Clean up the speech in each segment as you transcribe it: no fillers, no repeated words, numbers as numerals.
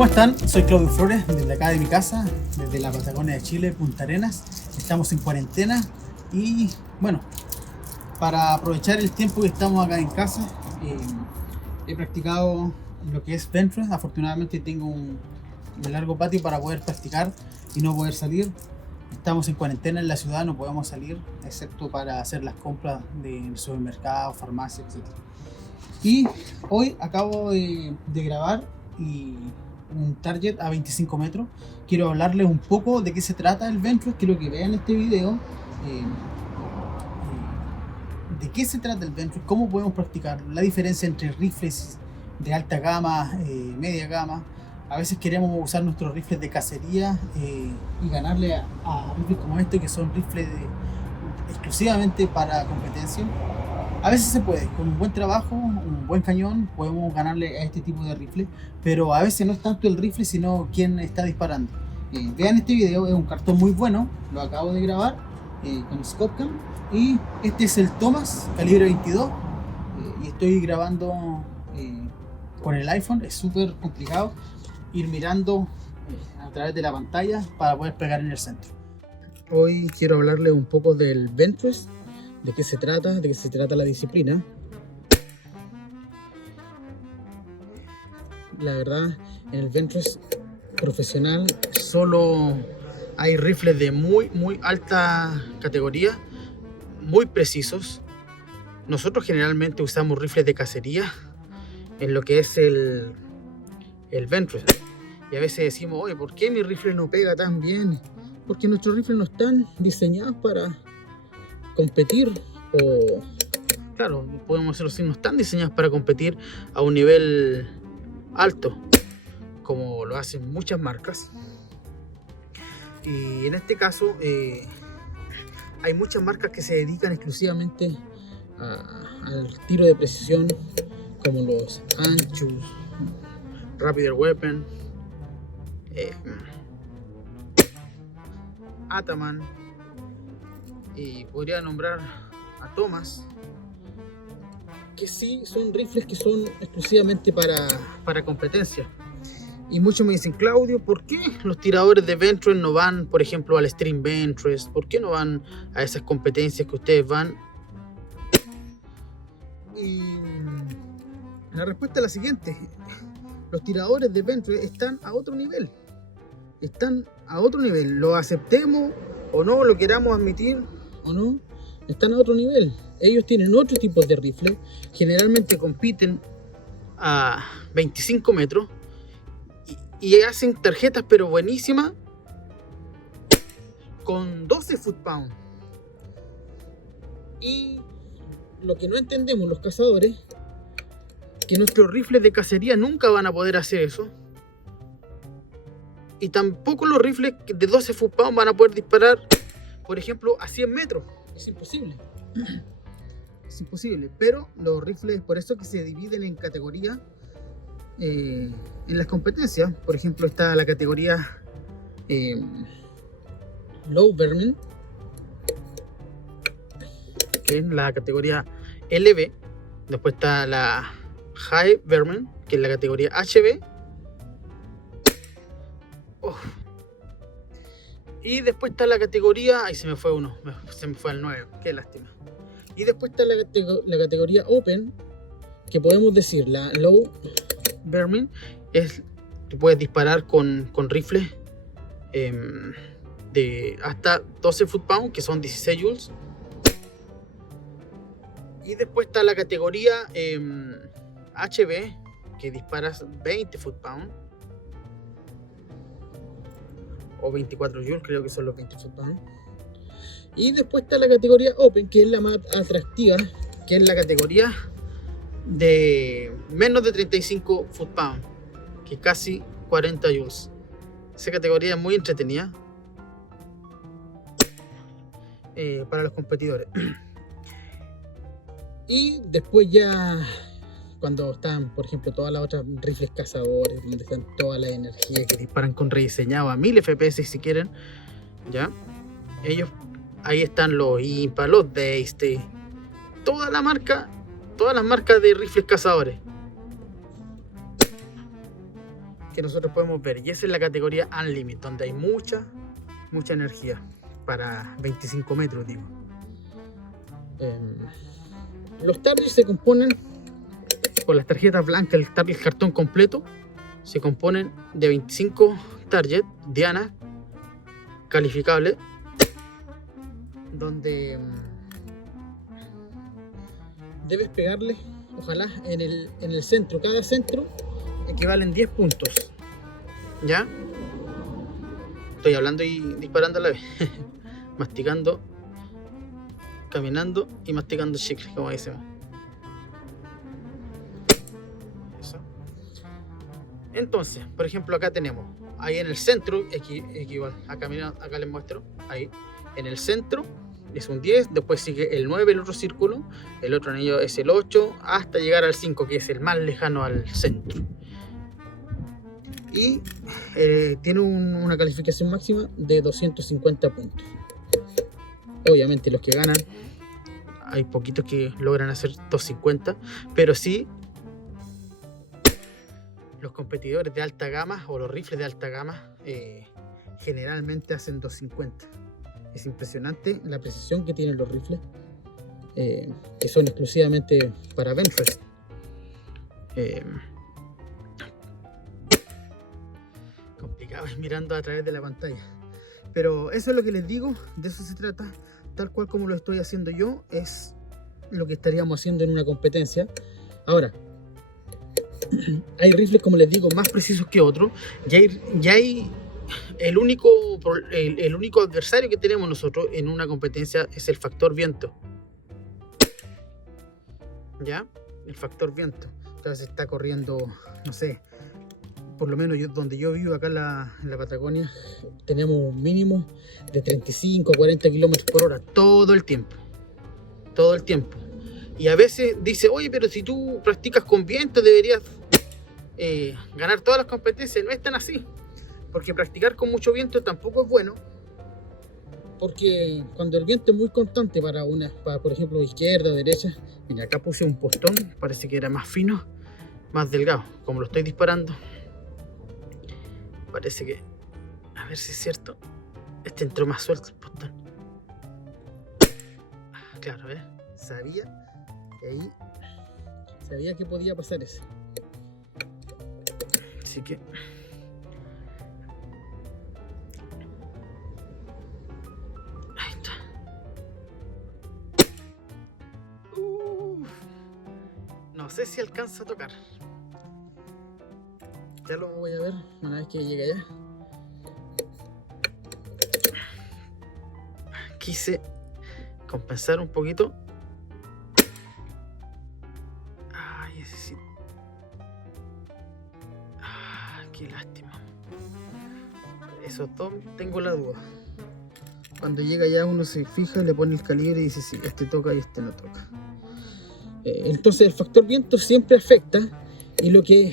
¿Cómo están? Soy Claudio Flores, desde acá de mi casa, desde la Patagonia de Chile, Punta Arenas. Estamos en cuarentena y bueno, para aprovechar el tiempo que estamos acá en casa, he practicado lo que es Ventress. Afortunadamente tengo un largo patio para poder practicar y no poder salir. Estamos en cuarentena en la ciudad, no podemos salir, excepto para hacer las compras del supermercado, farmacia, etc. Y hoy acabo de grabar un target a 25 metros. Quiero hablarles un poco de qué se trata el Ventress. Quiero que vean este video. De qué se trata el Ventress, cómo podemos practicarlo, la diferencia entre rifles de alta gama, media gama. A veces queremos usar nuestros rifles de cacería y ganarle a rifles como este, que son rifles exclusivamente para competencia. A veces se puede, con un buen trabajo, un buen cañón, podemos ganarle a este tipo de rifle, pero a veces no es tanto el rifle, sino quien está disparando. Vean este video, es un cartón muy bueno, lo acabo de grabar con Scopcam, y este es el Thomas calibre 22, y estoy grabando con el iPhone. Es súper complicado ir mirando a través de la pantalla para poder pegar en el centro. Hoy quiero hablarles un poco del Ventress, de qué se trata la disciplina. La verdad, en el Ventress profesional solo hay rifles de muy alta categoría, muy precisos. Nosotros generalmente usamos rifles de cacería en lo que es el Ventress. Y a veces decimos, oye, ¿por qué mi rifle no pega tan bien? Porque nuestros rifles no están diseñados para competir, o claro, podemos decirlo así, no están diseñados para competir a un nivel alto como lo hacen muchas marcas. Y en este caso hay muchas marcas que se dedican exclusivamente al tiro de precisión, como los Anchus, Rapid Weapon, Ataman, y podría nombrar a Thomas, que sí son rifles que son exclusivamente para competencia. Y muchos me dicen, Claudio, ¿por qué los tiradores de Ventress no van, por ejemplo, al Stream Ventress? ¿Por qué no van a esas competencias que ustedes van? Y la respuesta es la siguiente: los tiradores de Ventress están a otro nivel. Lo aceptemos o no, lo queramos admitir o no, están a otro nivel. Ellos tienen otro tipo de rifle, generalmente compiten a 25 metros y hacen tarjetas pero buenísimas con 12 foot-pound. Y lo que no entendemos los cazadores, que nuestros rifles de cacería nunca van a poder hacer eso, y tampoco los rifles de 12 foot-pound van a poder disparar, por ejemplo, a 100 metros. Es imposible. Es imposible. Pero los rifles, por eso que se dividen en categorías en las competencias. Por ejemplo, está la categoría Low Vermin, que es la categoría LB. Después está la High Vermin, que es la categoría HB. Y después está la categoría, ahí se me fue uno, se me fue al 9, qué lástima. Y después está la categoría Open, que podemos decir la Low Vermin, tú puedes disparar con rifles de hasta 12 foot-pound, que son 16 joules. Y después está la categoría HB, que disparas 20 foot-pound o 24 joules, creo que son los 20 foot-pound. Y después está la categoría Open, que es la más atractiva, que es la categoría de menos de 35 foot-pound, que es casi 40 joules. Esa categoría es muy entretenida para los competidores. Y después ya, cuando están, por ejemplo, todas las otras rifles cazadores, donde están todas las energías que disparan con rediseñado a 1000 FPS si quieren, ya, ellos, ahí están los IMPA, los Daystay, todas las marcas de rifles cazadores. que nosotros podemos ver, y esa es la categoría Unlimited, donde hay mucha energía para 25 metros, digo. Los targets se componen con las tarjetas blancas, el cartón completo se componen de 25 targets diana calificables, donde debes pegarle, ojalá en el centro. Cada centro equivalen 10 puntos. ¿Ya? Estoy hablando y disparando a la vez. Masticando, caminando y masticando chicle, como decimos. Eso. Entonces, por ejemplo, acá tenemos, ahí en el centro, acá les muestro, ahí, en el centro es un 10, después sigue el 9, el otro círculo, el otro anillo es el 8, hasta llegar al 5, que es el más lejano al centro. Y tiene una calificación máxima de 250 puntos. Obviamente los que ganan, hay poquitos que logran hacer 250, pero sí los competidores de alta gama o los rifles de alta gama generalmente hacen 250. Es impresionante la precisión que tienen los rifles, que son exclusivamente para Ventress. Complicado es mirando a través de la pantalla, pero eso es lo que les digo, de eso se trata. Tal cual como lo estoy haciendo yo, es lo que estaríamos haciendo en una competencia. Ahora, hay rifles, como les digo, más precisos que otros. Ya hay el único adversario que tenemos nosotros en una competencia es el factor viento. ¿Ya? El factor viento. Entonces está corriendo, no sé, por lo menos donde yo vivo, acá en la Patagonia, tenemos un mínimo de 35 a 40 kilómetros por hora todo el tiempo. Todo el tiempo. Y a veces dice, oye, pero si tú practicas con viento deberías ganar todas las competencias. No es tan así, porque practicar con mucho viento tampoco es bueno, porque cuando el viento es muy constante para por ejemplo, izquierda o derecha, mira, acá puse un postón, parece que era más fino, más delgado, como lo estoy disparando, parece que, a ver si es cierto, este entró más suelto el postón. Claro, sabía que podía pasar ese. Así que ahí está. No sé si alcanza a tocar. Ya lo voy a ver una vez que llegue allá. Quise compensar un poquito. Ay, ese sí. Qué lástima. Esos dos tengo la duda. Cuando llega ya uno se fija, le pone el calibre y dice sí, este toca y este no toca. Entonces el factor viento siempre afecta, y lo que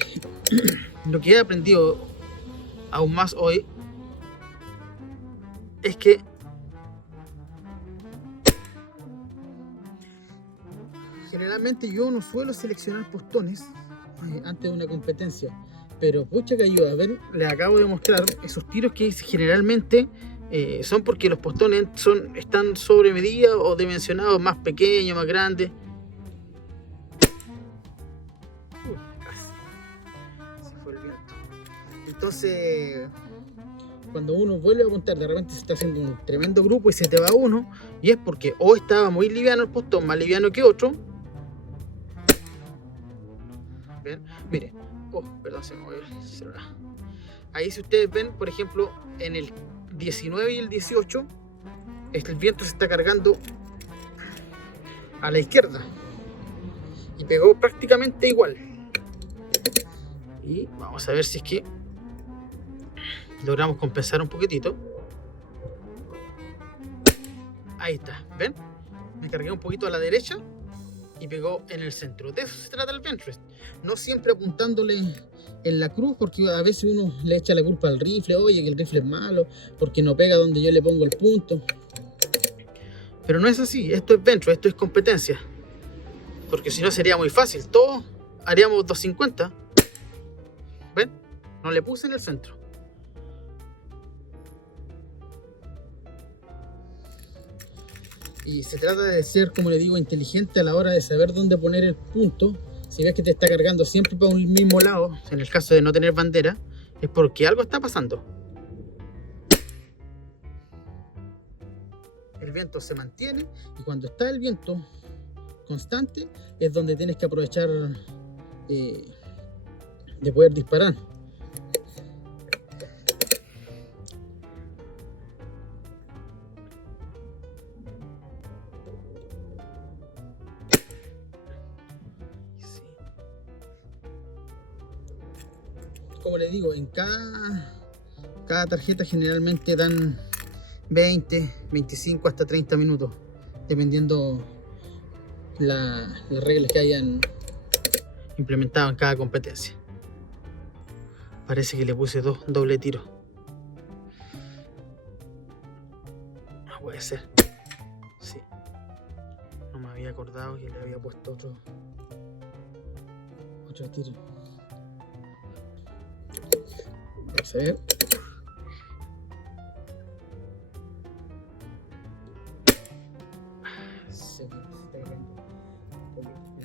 he aprendido aún más hoy es que generalmente yo no suelo seleccionar postones antes de una competencia, pero pucha que ayuda. Ven, les acabo de mostrar esos tiros que generalmente son porque los postones están sobre medida o dimensionados más pequeños, más grandes. Casi se fue el viento. Entonces, cuando uno vuelve a apuntar, de repente se está haciendo un tremendo grupo y se te va uno, y es porque o estaba muy liviano el postón, más liviano que otro. ¿Ven? Miren, perdón, se me movió el celular. Ahí, si ustedes ven, por ejemplo, en el 19 y el 18, el viento se está cargando a la izquierda y pegó prácticamente igual. Y vamos a ver si es que logramos compensar un poquitito. Ahí está, ¿ven? Me cargué un poquito a la derecha y pegó en el centro. De eso se trata el Ventress. No siempre apuntándole en la cruz, porque a veces uno le echa la culpa al rifle. Oye, que el rifle es malo porque no pega donde yo le pongo el punto. Pero no es así. Esto es Ventress, esto es competencia. Porque si no sería muy fácil. Todos haríamos 250. ¿Ven? no le puse en el centro. Y se trata de ser, como le digo, inteligente a la hora de saber dónde poner el punto. Si ves que te está cargando siempre para un mismo lado, en el caso de no tener bandera, es porque algo está pasando. El viento se mantiene y cuando está el viento constante es donde tienes que aprovechar de poder disparar. Como les digo, en cada tarjeta generalmente dan 20, 25 hasta 30 minutos, dependiendo las reglas que hayan implementado en cada competencia. Parece que le puse doble tiro. No puede ser. Sí. No me había acordado que le había puesto otro tiro. Vamos a ver.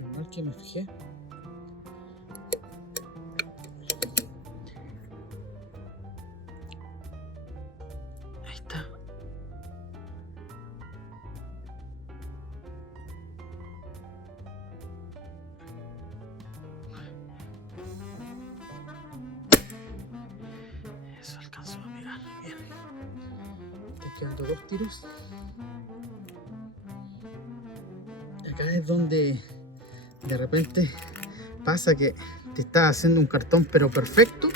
Normal que me fijé. Ahí está. Eso alcanzó a pegar bien. Están quedando 2 tiros. Acá es donde de repente pasa que te estás haciendo un cartón pero perfecto,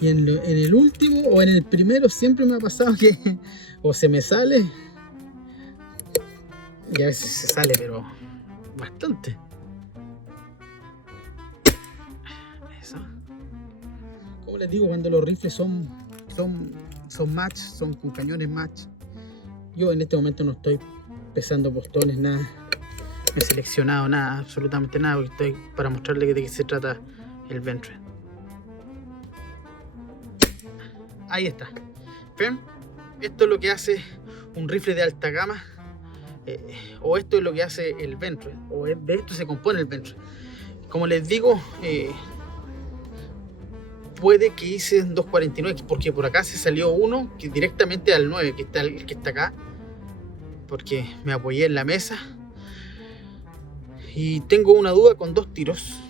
y en el último o en el primero siempre me ha pasado que o se me sale, y a veces se sale pero bastante. Eso. Como les digo, cuando los rifles son match, son con cañones match, yo en este momento no estoy pesando postones, nada, no he seleccionado nada, absolutamente nada, porque estoy para mostrarle de qué se trata el Ventren. Ahí está. ¿Ven? Esto es lo que hace un rifle de alta gama, o esto es lo que hace el Ventren, o de esto se compone el Ventren. Como les digo, puede que hice 249, porque por acá se salió uno que directamente al 9, que está el que está acá, porque me apoyé en la mesa. Y tengo una duda con 2 tiros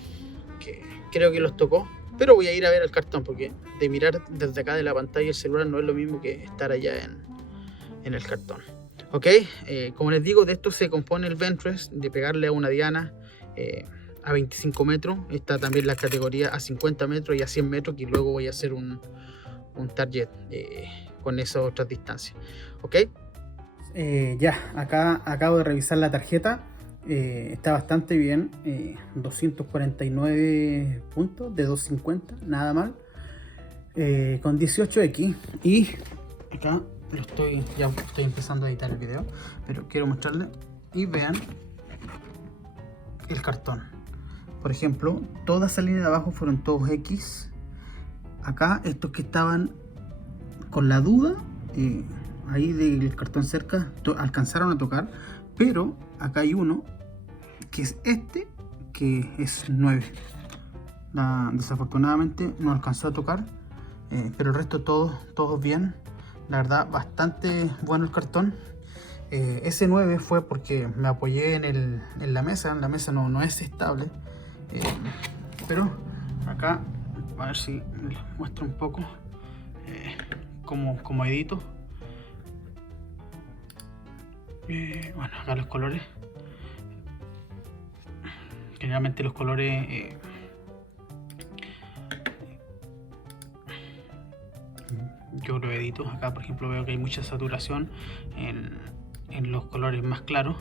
que creo que los tocó, pero voy a ir a ver el cartón, porque de mirar desde acá de la pantalla el celular no es lo mismo que estar allá en el cartón. Ok, como les digo, de esto se compone el Ventress, de pegarle a una diana a 25 metros. Está también la categoría a 50 metros y a 100 metros, que luego voy a hacer un target con esas otras distancias. Ok, ya, acá acabo de revisar la tarjeta. Está bastante bien, 249 puntos de 250, nada mal, con 18X. Y acá ya estoy empezando a editar el video, pero quiero mostrarles y vean el cartón. Por ejemplo, toda esa línea de abajo fueron todos X. Acá estos que estaban con la duda, ahí del cartón cerca, alcanzaron a tocar, pero acá hay uno que es este, que es 9. Desafortunadamente no alcanzó a tocar, pero el resto todos bien. La verdad, bastante bueno el cartón. Ese 9 fue porque me apoyé en la mesa. La mesa no es estable, pero acá, a ver si les muestro un poco como edito. Bueno, acá los colores. Generalmente los colores yo lo edito. Acá por ejemplo veo que hay mucha saturación en los colores más claros,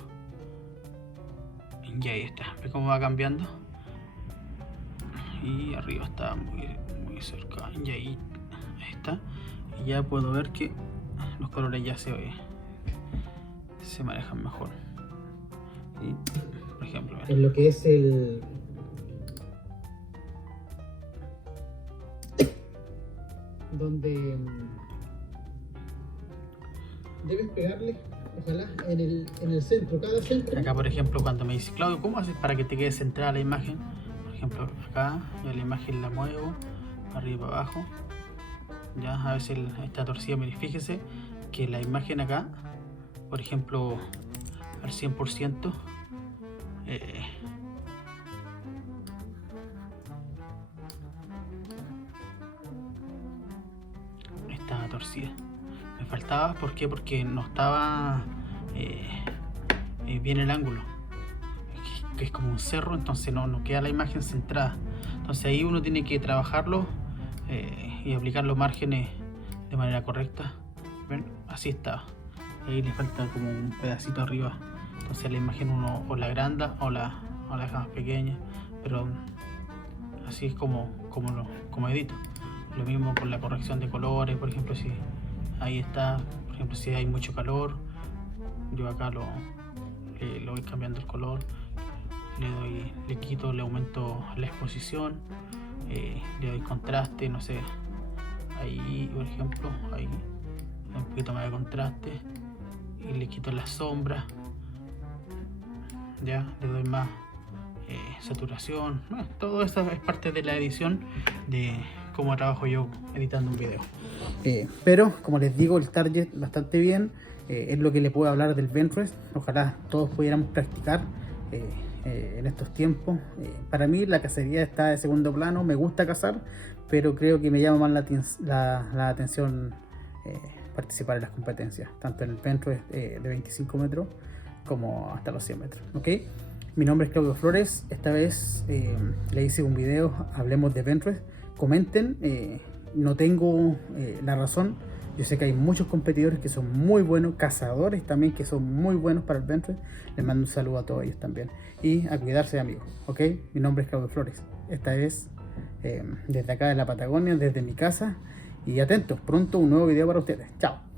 y ahí está, ve cómo va cambiando, y arriba está muy cerca, y ahí está, y ya puedo ver que los colores ya se manejan mejor. Y, por ejemplo, en lo que es donde debes pegarle, ojalá, en el centro, cada centro. Acá, por ejemplo, cuando me dice Claudio, ¿cómo haces para que te quede centrada la imagen? Por ejemplo, acá yo la imagen la muevo arriba para abajo, ya a veces está torcida. Mire, fíjese que la imagen acá, por ejemplo, al 100%, estaba torcida. Me faltaba, ¿por qué? Porque no estaba bien el ángulo, que es como un cerro, entonces no queda la imagen centrada. Entonces ahí uno tiene que trabajarlo y aplicar los márgenes de manera correcta. ¿Ven? Así está. Ahí le falta como un pedacito arriba. Entonces la imagen uno o la agranda o la deja más pequeña, pero así es como edito. Lo mismo con la corrección de colores, por ejemplo, si ahí está, por ejemplo, si hay mucho calor, yo acá lo voy cambiando el color, le quito, le aumento la exposición, le doy contraste, no sé, ahí por ejemplo, ahí un poquito más de contraste y le quito las sombras, ya le doy más saturación. Bueno, todo eso es parte de la edición, de cómo trabajo yo editando un video. Pero como les digo, el target bastante bien, es lo que le puedo hablar del Ventress. Ojalá todos pudiéramos practicar en estos tiempos. Para mí la cacería está de segundo plano, me gusta cazar, pero creo que me llama más la atención participar en las competencias, tanto en el Ventress de 25 metros como hasta los 100 metros. ¿Okay? Mi nombre es Claudio Flores. Esta vez le hice un video, hablemos de Ventress. Comenten, no tengo la razón. Yo sé que hay muchos competidores que son muy buenos, cazadores también que son muy buenos para el Ventress. Les mando un saludo a todos ellos también. Y a cuidarse, amigos. ¿Ok? Mi nombre es Claudio Flores. Esta vez desde acá de la Patagonia, desde mi casa. Y atentos, pronto un nuevo video para ustedes. Chao.